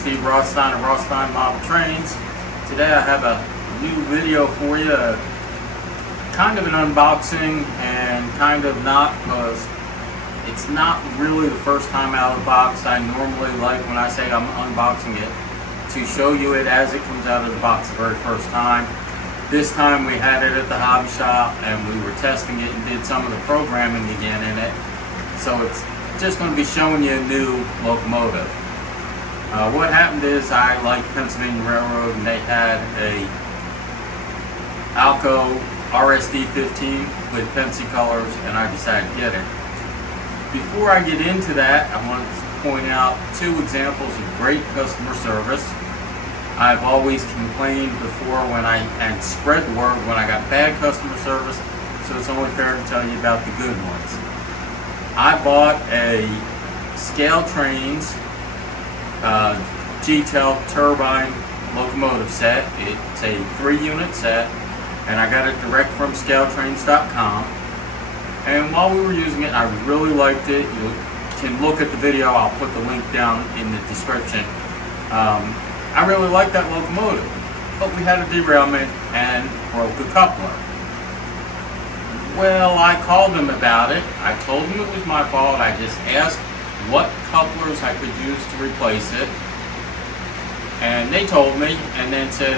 Steve Rothstein of Rothstein Model Trains. Today I have a new video for you, kind of an unboxing and kind of not, because it's not really the first time out of the box. I normally like, when I say I'm unboxing it, to show you it as it comes out of the box the very first time. This time we had it at the hobby shop and we were testing it and did some of the programming again in it. So it's just going to be showing you a new locomotive. What happened is I liked Pennsylvania Railroad and they had a Alco RSD-15 with Pennsy colors, and I decided to get it. Before I get into that, I wanted to point out two examples of great customer service. I've always complained before and spread the word when I got bad customer service, so it's only fair to tell you about the good ones. I bought a Scale Trains G-tail turbine locomotive set. It's a 3-unit set, and I got it direct from scaletrains.com. And while we were using it, I really liked it. You can look at the video. I'll put the link down in the description. I really liked that locomotive, but we had a derailment and broke the coupler. Well, I called them about it. I told them it was my fault. I just asked what couplers I could use to replace it, and they told me, and then said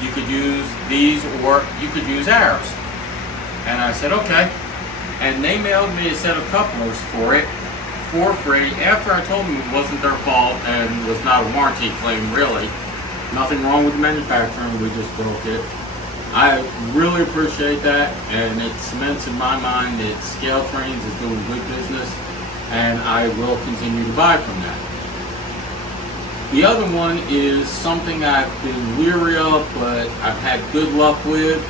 you could use these or you could use ours. And I said okay, and they mailed me a set of couplers for it for free after I told them it wasn't their fault and was not a warranty claim really. Nothing wrong with the manufacturing, we just broke it. I really appreciate that, and it cements in my mind that Scale Trains is doing good business, and I will continue to buy from that. The other one is something I've been weary of, but I've had good luck with.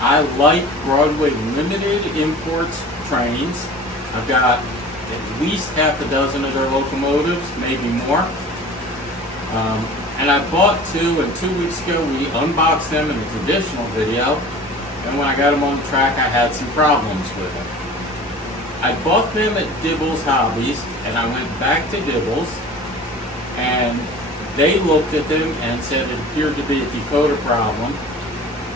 I like Broadway Limited Imports trains. I've got at least half a dozen of their locomotives, maybe more. And I bought two, and 2 weeks ago we unboxed them in a traditional video, and when I got them on the track I had some problems with them. I bought them at Dibbles Hobbies, and I went back to Dibbles, and they looked at them and said it appeared to be a decoder problem.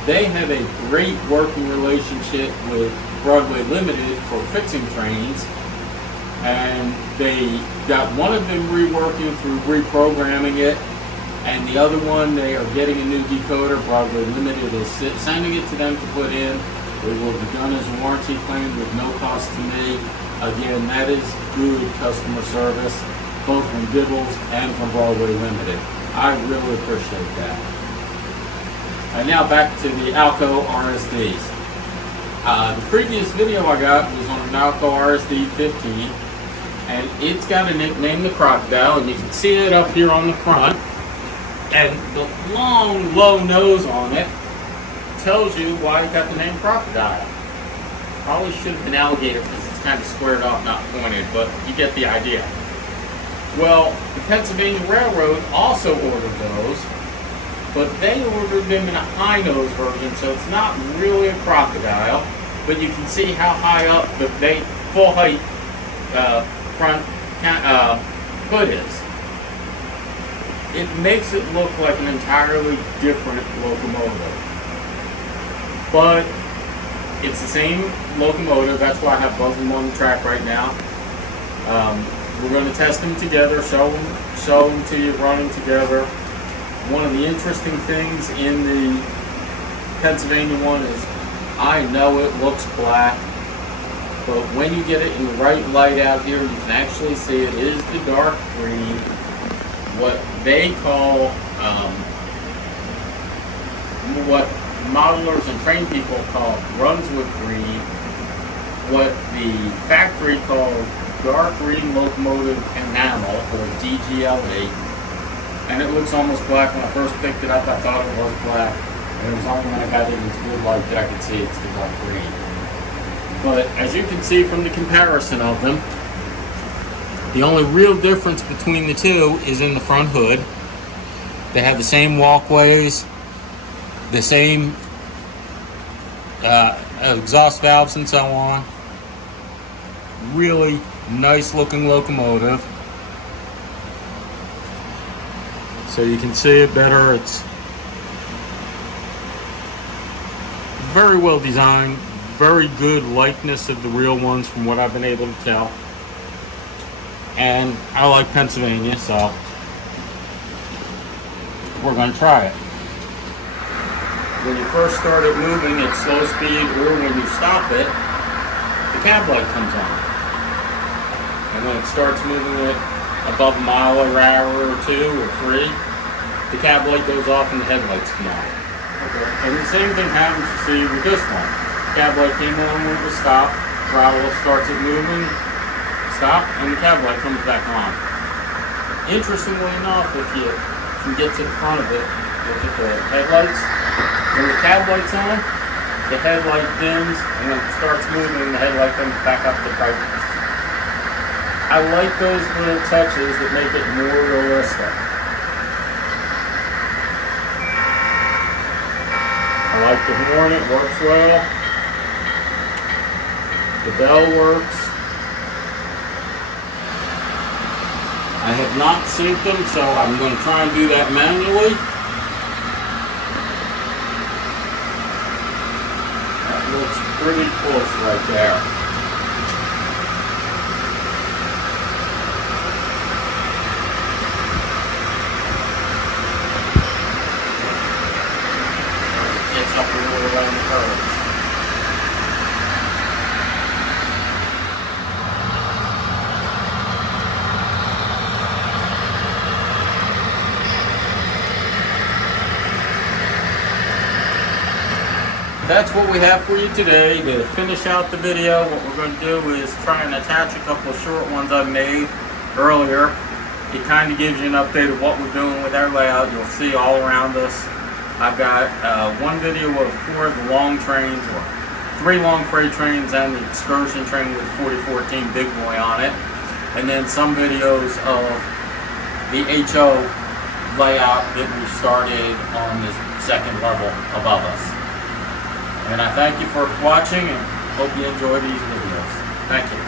They have a great working relationship with Broadway Limited for fixing trains, and they got one of them reworking through reprogramming it, and the other one they are getting a new decoder. Broadway Limited is sending it to them to put in. It will be done as a warranty claim with no cost to me. Again, that is good customer service, both from Dibbles and from Broadway Limited. I really appreciate that. And now back to the Alco RSDs. The previous video I got was on an Alco RSD-15, and it's got a nickname, the Crocodile, and you can see it up here on the front. And the long, low nose on it tells you why it got the name Crocodile. Probably should have been Alligator because it's kind of squared off, not pointed, but you get the idea. Well, the Pennsylvania Railroad also ordered those, but they ordered them in a high nose version, so it's not really a crocodile, but you can see how high up the full height front hood is. It makes it look like an entirely different locomotive, but it's the same locomotive. That's why I have both of them on the track right now. We're going to test them together, show them to you running together. One of the interesting things in the Pennsylvania one is I know it looks black, but when you get it in the right light out here, you can actually see it is the dark green, what they call, what modelers and train people call Brunswick Green, what the factory called Dark Green Locomotive Enamel, or DGLE, and it looks almost black. When I first picked it up, I thought it was black, and it was only when I got it into good light that I could see it's the dark green. But as you can see from the comparison of them, the only real difference between the two is in the front hood. They have the same walkways, the same exhaust valves and so on. Really nice looking locomotive. so you can see it better. It's very well designed, very good likeness of the real ones from what I've been able to tell. And I like Pennsylvania, so we're going to try it. When you first start it moving at slow speed, or when you stop it, the cab light comes on. And when it starts moving it above a mile per hour or 2 or 3, the cab light goes off and the headlights come on. Okay. And the same thing happens, you see, with this one. The cab light came on with the stop, throttle starts it moving, stop, and the cab light comes back on. Interestingly enough, if you can get to the front of it, look at the headlights. When the cab light's on, the headlight dims, and when it starts moving, the headlight comes back up to brightness. I like those little touches that make it more realistic. I like the horn, it works well. The bell works. I have not synced them, so I'm going to try and do that manually. That looks pretty close right there. Up a little around the curves. That's what we have for you today. To finish out the video, what we're going to do is try and attach a couple of short ones I made earlier. It kind of gives you an update of what we're doing with our layout. You'll see all around us. I've got one video of 4 of the long trains, or 3 long freight trains and the excursion train with 4014 Big Boy on it. And then some videos of the HO layout that we started on the 2nd level above us. And I thank you for watching and hope you enjoy these videos. Thank you.